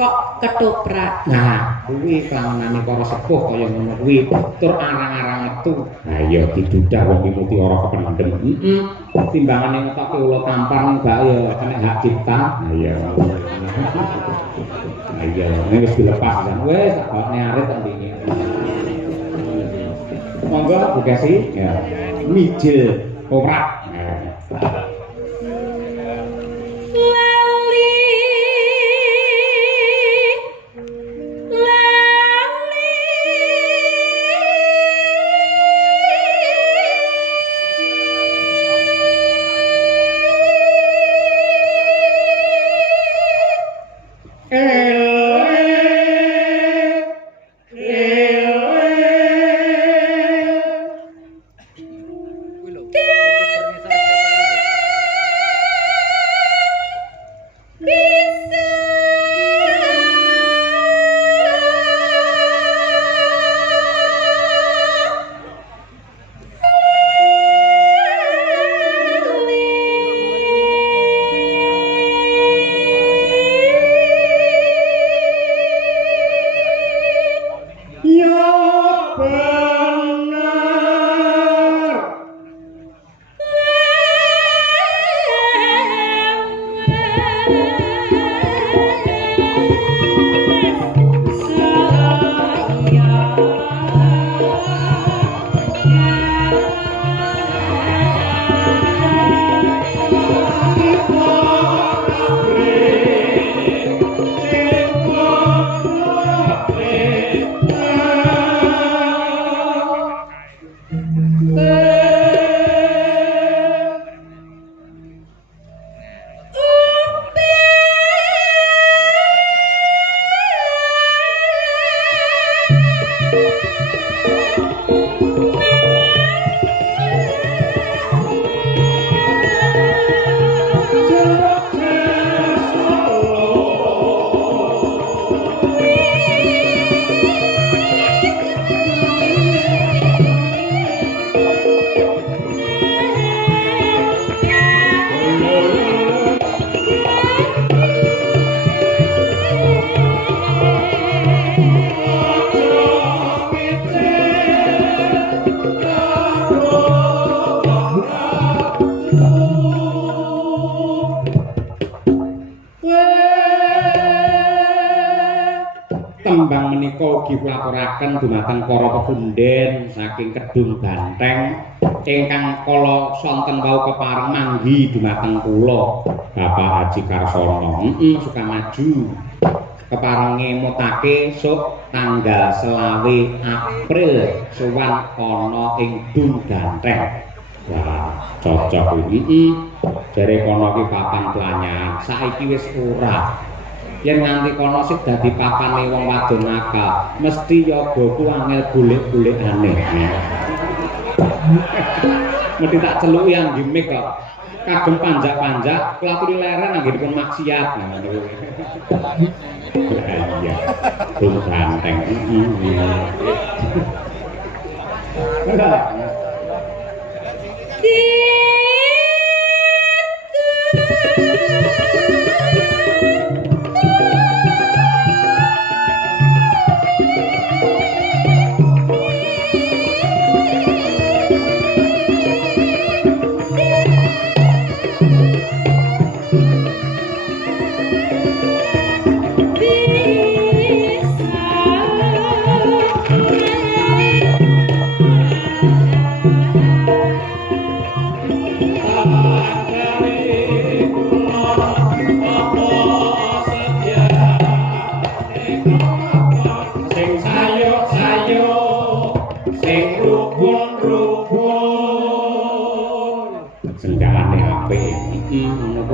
kok ketoprak. Nah, kuwi kelawanane para sepuh kaya ngono kuwi tur arang-arang metu. Ha iya didudah wong iki mutiara kependhem. Timbangane ngetokke ula tampar mbak ya kena hak cipta. Ha iya. Ha iya, wis dilepas kan. Wis tak bakne arit tak ndingi. Monggo Bu Kesi, ya. Mijil ora. Tembang menika ugi kulaturaken dumateng para pepunden saking Kedung Banteng ingkang kala sonten wau kepareng manggi dumateng kula Bapak Haji Karsono. Sukamaju kepareng ngemutake sok tanggal 20 April sowan ana ing Dung Banteng. Wah, cocok iki. Jare kono iki papan pelanyan, saiki wis ora. Yen nganti kono sik dadi papane wong wadon nakal, mesti yogaku angel golek-golekane. Mesti tak celuki yang gimik kok. Kagem panjak-panjak, kulaturi leren anggenipun maksiat. Nah, niku. Iya. Dung Banteng.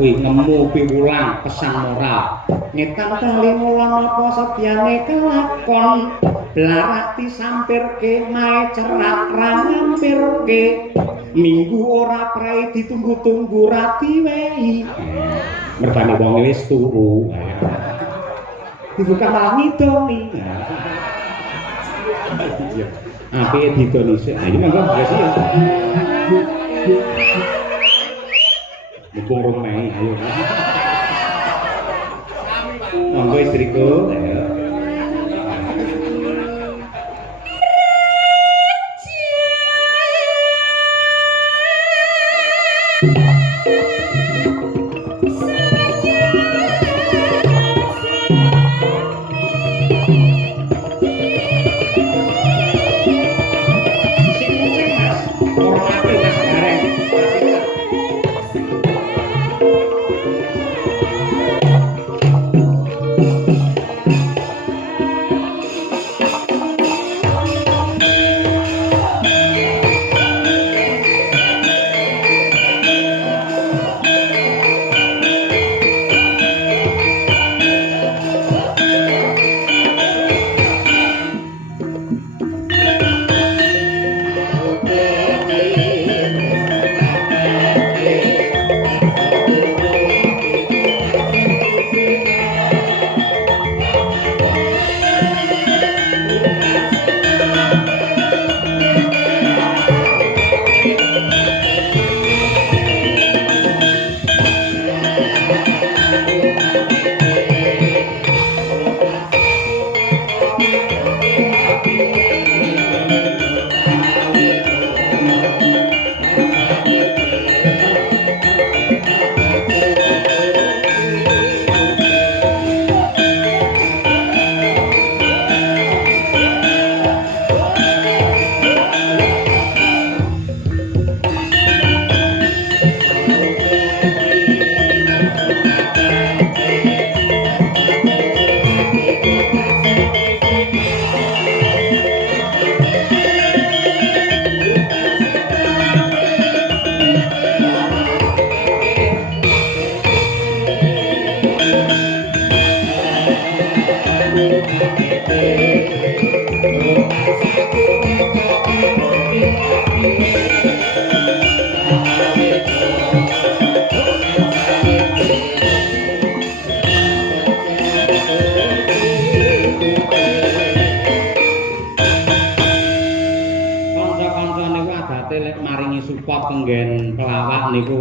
Nemu piwulang pesan moral ngetan kali mulan apa sedyane kelakon blarati sampirke mae cerak ra ngampirke minggu ora prei ditunggu-tunggu ra diwehi mertane wong wis turu dibuka malah ngidoni apike didoni sik ayo monggo guys ya mumpung rong Mei ayo Monggo istriku. Ayo.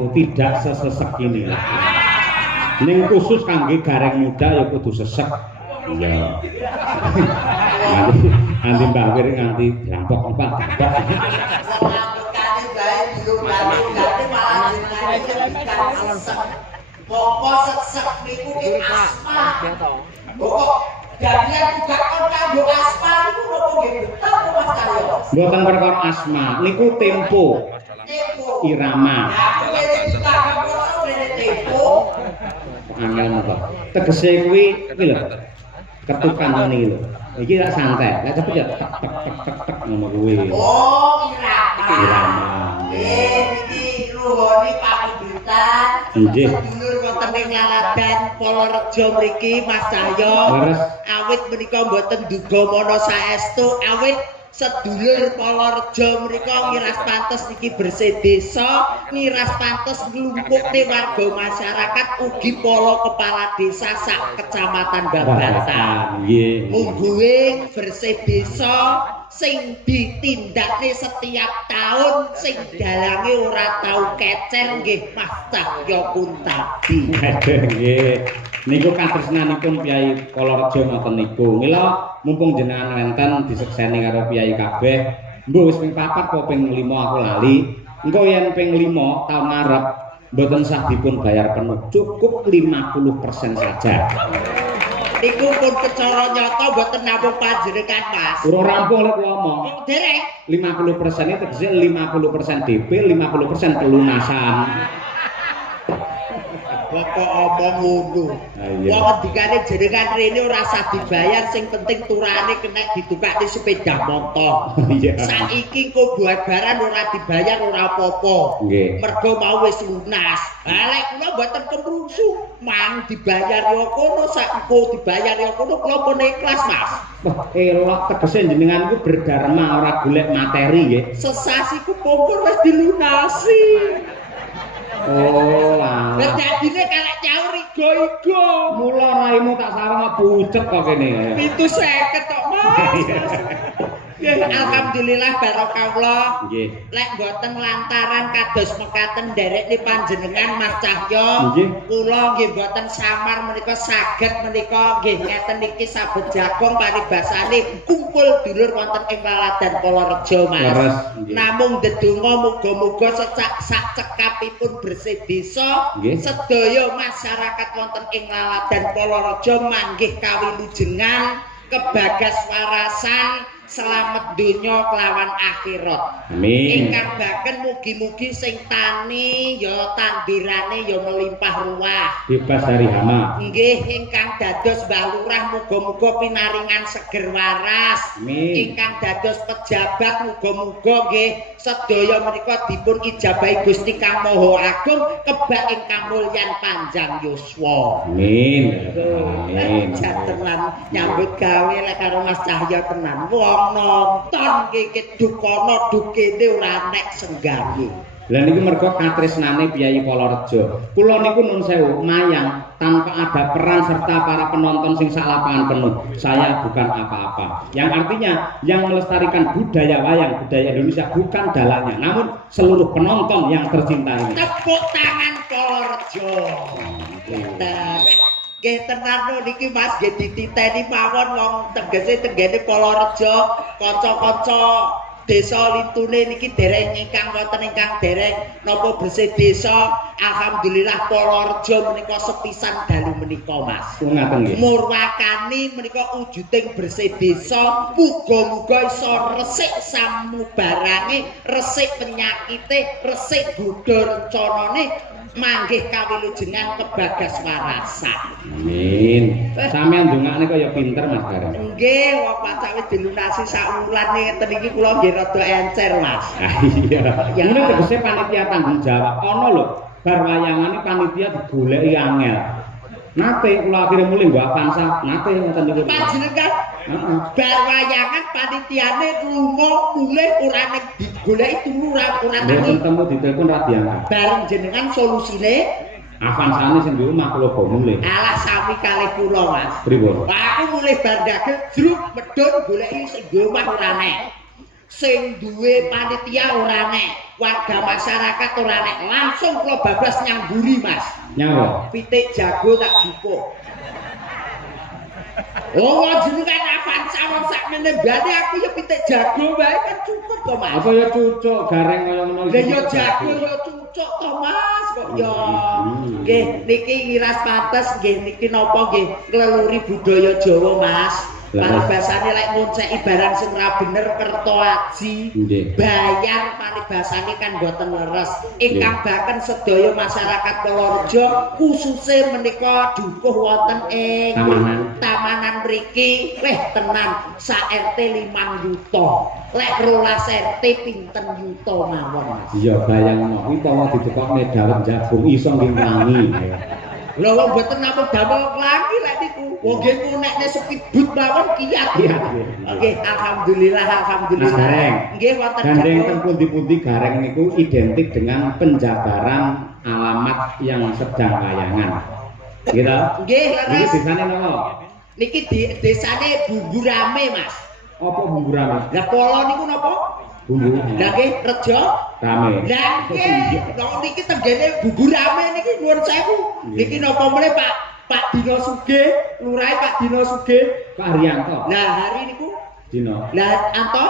Tidak sesesek ini lah. Ning khusus kangge gareng muda ya kudu sesek. Iya. Nanti Mbak Wir nganti rampok empat. Pokok sesek niku ki asma. Pokok jadian juga kon kanggo asma niku napa nggih betul Mas Karyo? Mboten perkara asma, niku tempo. Irama. Angel napa? Tegese kuwi iki lho. Ketukan ngene lho. Iki tak santai. Lah cepet ya tek tek tek tek ngono kuwi. Oh, irama. Irama. Iki ruhone pambitan. Nggih. Sedulur wonten ing Laladan Polorejo mriki Mas Cahyo. Awit menika mboten duga mana saestu awit sedulur Polorejo mrika ngiras pantes iki bersih desa, ngiras pantes nglumpukne warga masyarakat ugi para kepala desa sak kecamatan Babatan. Nggih. Mungguing bersih desa sing ditindakne setiap tahun sing dalange ora tau kecer nggih Mas Cahyo Kuntabi. Nggih. Niku katresnanipun Kyai Polorejo ngoten niku. Mila mumpung jenengan wenten disekseni karo Kyai kabeh, mbuh wis ping 4 apa ping 5 aku lali. Engko yen ping 5 taun ngarep mboten sah dipun bayar penuh, cukup 50% saja. Niku pun kecara nyata mboten namung panjenengan Mas. Ora rampung lek kula omong. Oh, derek. 50% itu tegese 50% DP, 50% pelunasan. Kok omong ngono. Wong ngendikane jenengan rene ora usah dibayar, sing penting turane kena ditukakne sepeda motor. Iya. Saiki kok buat barang ora dibayar ora apa-apa. Nggih. Mergo mau wis lunas. Lah lek kula mboten kemrungsu, mang dibayar ya kono, saiki dibayar ya kono kula pun ikhlas, Mas. Wah, elok tegese jenengan iku berdharma ora golek materi nggih. Sesasi kepungkur wis dilunasi. Oh, lah. Lah dadine kalek nyaur igo-igo. Mula raimu tak sareng bucek kok kene. 750 tok, Mas. Alhamdulillah barokahullah. Nggih. Lek mboten lantaran kados mekaten nderekne panjenengan Mas Cahyo, Nggih. kula nggih mboten samar menika saged menika nggih ngeten iki sabet jagung paribasane kumpul dulur wonten ing Laladan Polorejo Mas. Leres, nggih. Namung ndedonga muga-muga sak cekapipun bersih desa, Nggih. sedaya masyarakat wonten ing Laladan Polorejo manggih kawilujengan kebagas warasan selamat donya kelawan akhirat. Amin. Ingkang baken mugi-mugi sing tani ya tandirane ya melimpah ruah. Bebas dari hama. Nggih ingkang dados Mbah Lurah muga-muga pinaringan seger waras. Amin. Ingkang dados pejabat muga-muga nggih sedaya menika dipun ijabahi Gusti Kang Maha Agung kebak ingkang mulyan panjang yuswa. Amin. Amin. Jatenan nyambut gawe lek karo Mas Cahyo tenan. Wong nonton iki dukono dukene ora nek senggawe. Lah niki mergo katresnane Piyayi Polorejo. Kula niku nun sewu mayang tanpa ada peran serta para penonton sing sak lapangan penuh. Saya bukan apa-apa. Yang artinya yang melestarikan budaya wayang, budaya Indonesia bukan dalannya, namun seluruh penonton yang tercinta ini. Tepuk tangan Polorejo. Nggih tenan niki Mas nggih dititeni mawon wong tegese tenggene Polorejo, kanca-kanca desa lintune niki dereng ingkang wonten ingkang dereng napa bersih desa. Alhamdulillah Polorejo menika sepisan dalu menika Mas. Ngaten nggih. Murwakani menika wujuding bersih desa, muga-muga iso resik samubarange, resik penyakite, resik godha rencanane manggih kawilujengan kebagas warasan. Amin. Sampeyan ndongakne kaya pinter Mas Gareng. Nggih, wong pacak wis dilunasi sak wulan ngeten iki kula nggih rada encer, Mas. Ah iya. Ya. Ini tegese panitia tanggung jawab. Ana lho, bar wayangane panitia digoleki angel. Nate kula akhire mulih mbok Avanza, nate ngoten niku. Panjenengan Heeh. bar wayangan panitiane lunga mulih ora nek digoleki turu ora Nek tangi. ketemu ditelepon ra diangkat. Bareng jenengan solusine Avanzane sing duwe mah kula go mulih. alah sami kalih kula, Mas. Pripun? Aku mulih bar dagel jruk medhun goleki sing duwe omah ora nek. Sing duwe panitia ora nek, warga masyarakat ora nek. Langsung kula bablas nyamburi, Mas. Nyawa. Pitik jago tak jupuk. Oh, jenengan Avanza wong sakmene mbane aku ya pitik jago wae kan cukup to, Mas. Apa ya cucuk gareng kaya ngono. Lah ya jago ya cucuk to, Mas. Kok ya. Nggih, niki ngiras pates nggih niki napa nggih ngleluri budaya Jawa, Mas. Paribasane lek ngonceki barang sing ora bener kerto aji. Nggih. Bayar paribasane kan boten leres. Ingkang baken sedaya masyarakat Polorejo khususnya menika dukuh wonten ing tamanan mriki. Weh tenan sak RT 5 yuta. Lek 12 RT pinten yuta mawon, Mas. Iya bayangno kuwi pawa didekokne dawet jagung iso ngilangi. Lha wong mboten namung damel klangi lek niku. Wong nggih ngunekne speedboat mawon kiyat. Oke, alhamdulillah. Mas Gareng. Nggih wonten Gandeng ten pundi-pundi gareng niku identik dengan penjabaran alamat yang sedang wayangan. Gitu? Nggih, Iki leres. desane nopo? Niki desane Bumbu Rame, Mas. Apa bumbu rame? Lah Polo niku napa? Bumbu Lah nggih Rejo. rame. Lah nggih, niki tenggene Bumbu Rame niki nuwun sewu. Niki napa meneh Pak Dino Sugih, lurahe Pak Dino Sugih. Pak Haryanto. Lah hari niku. Dino Lah Anto.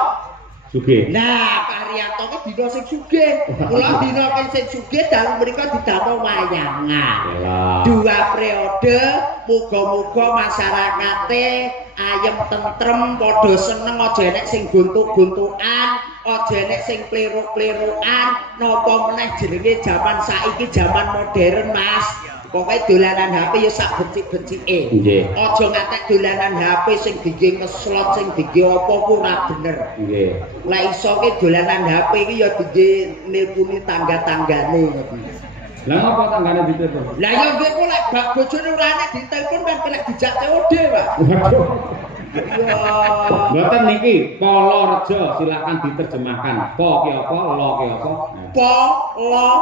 Sugih. Nah, Pak Haryanto ki dina sing sugih. Kula dina sing sugih dalu mriku didamel wayangan. Yalah. 2 periode, muga-muga masyarakate ayem tentrem, padha seneng, aja enek sing guntuk-guntukan, aja enek sing pliruk-plirukan, napa meneh jenenge jaman saiki jaman modern, Mas. Pokoke dolanan HP ya sak becik-becike. Nggih. Aja ngatek dolanan HP sing dingge ngeslot, sing dingge apa ku ora bener. Nggih. Lah iso ke dolanan HP iki ya dingge nilpuni tangga-tanggane. Lah ngapa tanggane ditelepon? Lah ya nggih kok lek bab bojone ora nek ditelepon kan kena dijak COD, Pak. Waduh. Ya. Mboten niki Polorejo silakan diterjemahkan. Po ki apa, lo ki apa?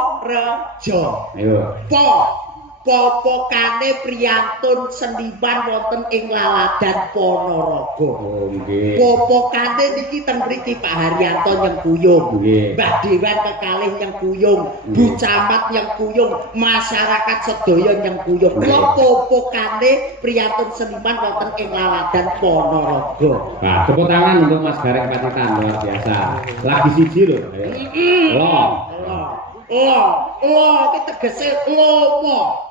Polorejo. Ayo. Po popokane priyantun seniman wonten ing Laladan Ponorogo. Oh nggih. Popokane niki teng mriki Pak Haryanto nyengkuyung. Nggih. Mbah Dewan kekalih nyengkuyung, Bu Camat nyengkuyung, masyarakat sedaya nyengkuyung. Kula popokane priyantun seniman wonten ing Laladan Ponorogo. Nah, tepuk tangan untuk Mas Gareng Pacitan luar biasa. Lagi siji lho. Lo iki tegese lomo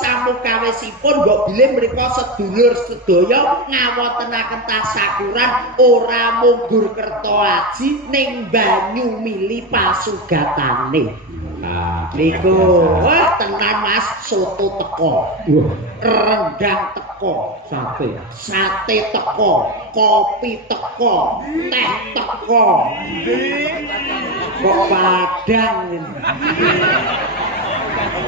samukawesipun mbok bilih mriku sedulur sedaya ngawontenaken tasyakuran ora munggur kerto aji ning banyu mili pasugatane. Nah, niku wah tenan Mas, soto teko. Rendang teko, sate teko, kopi teko, teh teko. Kok padang ini.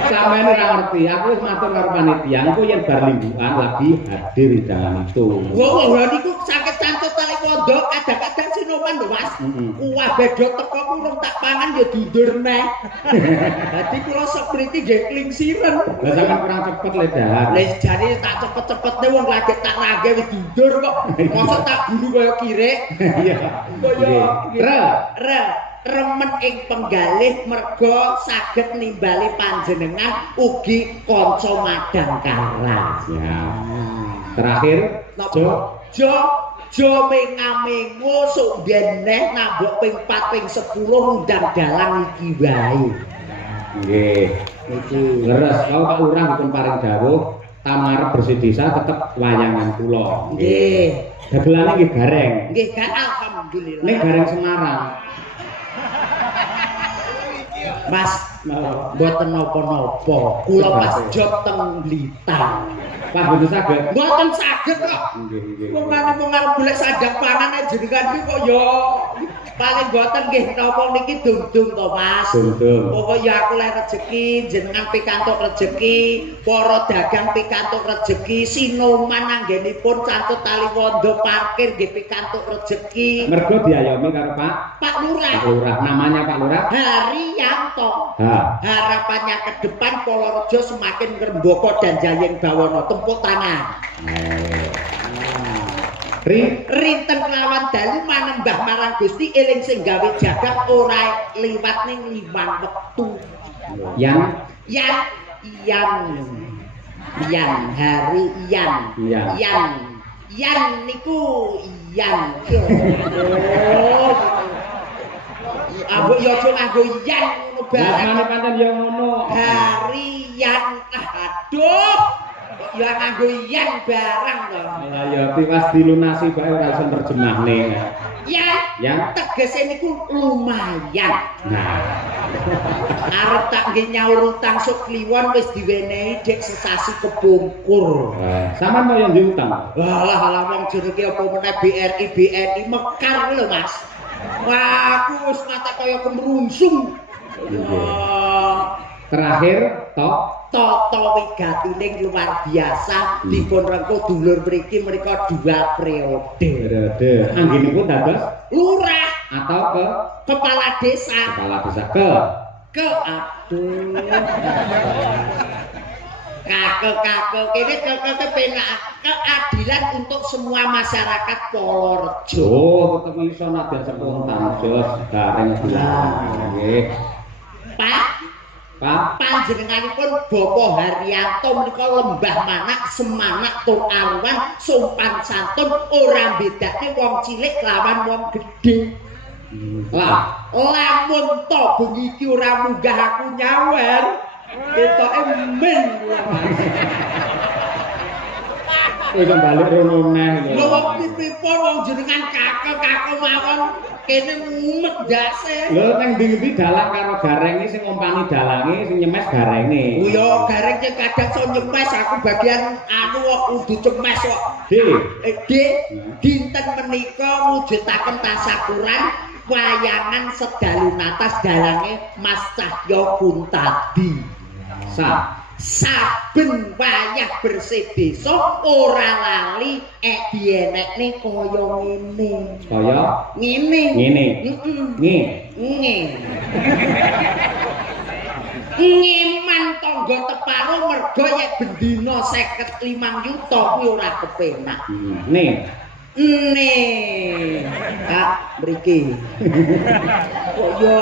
Sampeyan ora ngerti, aku wis matur karo panitia, engko yen bar lingguhan lagi hadir di dalam itu. Wah, niku sakit cantut tali pondok, kadang-kadang sinoman lho Mas. Kuah bedo teko kurang tak pangan ya dundur neh. Dadi kula sepriti nggih klingsiren. Lah sampeyan kurang cepet le dalan. Lah jane tak cepet-cepetne wong lagi tak nagih wis dundur kok. Mosok tak guru kaya kirek. Iya. Kaya remen ing penggalih merga saged nimbali panjenengan ugi kanca madang karang. Ya. Terakhir Jo mengamengo sok beneh nambok ping 4 ping 10 undang dalang iki wae. Nggih. Iki Leres kalau Pak Lurah dipun paring dawuh tamarep bersih desa tetep wayangan kula. nggih. Dagelane nggih gareng. Nggih kan alhamdulillah. Ning gareng Semarang. Mas, mboten napa-napa. Kula pas job teng Blitar. Pak boten saged. Mboten saged kok. Nggih. Wong ngarep golek sandang pangan ae jenengan iki kok ya paling mboten nggih napa niki dung-dung to Mas. Dung-dung. Pokoke ya aku lek rezeki jenengan pikantuk rezeki, para dagang pikantuk rezeki, sinoman anggenipun cantut tali wondo parkir nggih pikantuk rezeki. Mergo diayomi karo Pak Lurah. Pak Lurah. Namanya Pak Lurah? Haryanto. Harapannya ke depan Polorejo semakin ngrembaka dan jayeng bawana. Tepuk tangan. Rinten kelawan dalu manembah marang Gusti eling sing gawe jagat ora liwat ning limang wektu. Yang hari Yan niku Yan. Ambek yo aja nganggo Yan ngono bareng. Mana pancen yo ngono. Harian. Aduh. Ya nganggo Yan barang to. Lah ya tiwas dilunasi bae ora iso nerjemahne. Yan tegese niku lumayan. Nah, Arep tak nggih nyaur utang sok kliwon wis diwenehi dek sesasi kepungkur. sampean mau yang diutang. Alah wong jenenge apa meneh BRI mekar lho Mas. Wah, aku wis mata kaya kemrungsung. Terakhir Toto wigatining luar biasa dipun rengkuh dulur mriki menika 2 periode. Anggenipun dados Lurah atau kepala desa. Ke Aduh. Kakek kene kepenak keadilan untuk semua masyarakat Polorejo. Oh, tetep iso nadyan spontan jos gareng nggih. Pak panjenenganipun Bapak Haryanto menika lembah manak semanak tur aruan sopan santun ora bedake wong cilik lawan wong gedhe. Lamun to bengi iki ora munggah aku nyawer ketoke men Kowe balik rono neh. Lho wong pipipun wong jenengan kakek mawon kene mumet ndase. Lho nang ndi-ndi dalang karo garenge sing ngompani dalange sing nyemes garenge. Oh ya gareng sing kadang so nyemes aku bagian anu kok kudu cemes kok. Dinten menika mujudaken tasyakuran wayangan sedalu natas dalange Mas Cahyo Kuntadi. Saben wayah bersih desa ora lali dienekne kaya ngene. Kaya ngene. Ngeman to tangga teparo mergo yen bendina 55 yuta kuwi ora kepenak. Nih. Kak mriki. Kok yo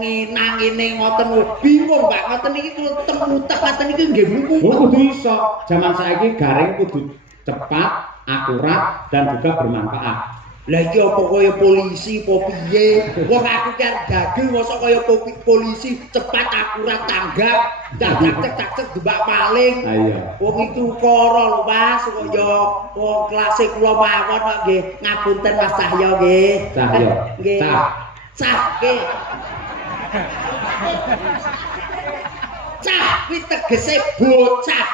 ngene ngoten bingung Pak ngoten iki kulo temutek ngoten iki nggih mluku. Oh kudu iso. Zaman saiki garing kudu cepat, akurat dan juga bermanfaat. Lah iki apa kaya polisi apa piye? Wong aku kan dagel mosok kaya polisi cepat akurat tanggap, cak debak paling. Iya. Wong iki ukara lho Mas, kaya wong klase kula mawon kok nggih. Ngapunten Mas Cahyo nggih. Cahyo. Nggih. Cah nggih. Cah kuwi tegese bocah.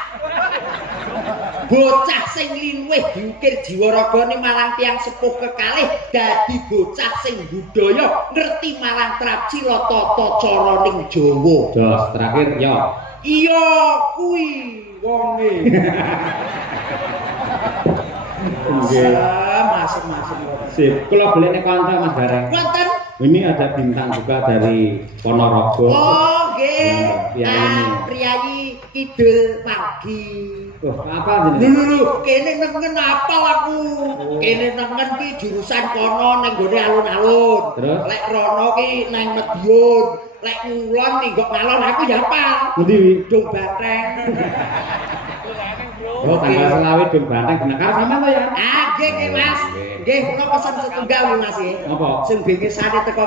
Bocah sing linwih diukir jiwa ragane marang tiyang sepuh kekalih dadi bocah sing budaya ngerti marang tracila tata caraning Jawa. Jos terakhir yo. Iya kuwi wonge. Nggih. Masem-masem. Sip, kula golekne kanca Mas Gareng. Wonten. Ini ada bintang juga dari Ponorogo. Oh, nggih. Priyayi. Priyayi Kidul Pagi. Oh, apa jenenge? Lho, kene nengen apal aku. Kene nengen ki jurusan kono ning gone alun-alun. Terus? Lek rono ki nang Madiun. Lek ngulon ning kok ngalon aku ya apal. Ngendi wi? Dung Banteng. Oh, tanggal selawe Dung Banteng bener karo sampean to ya? Ah, nggih Mas. Nggih, kula pesen setunggal Mas nggih. Apa? Sing bingesane teko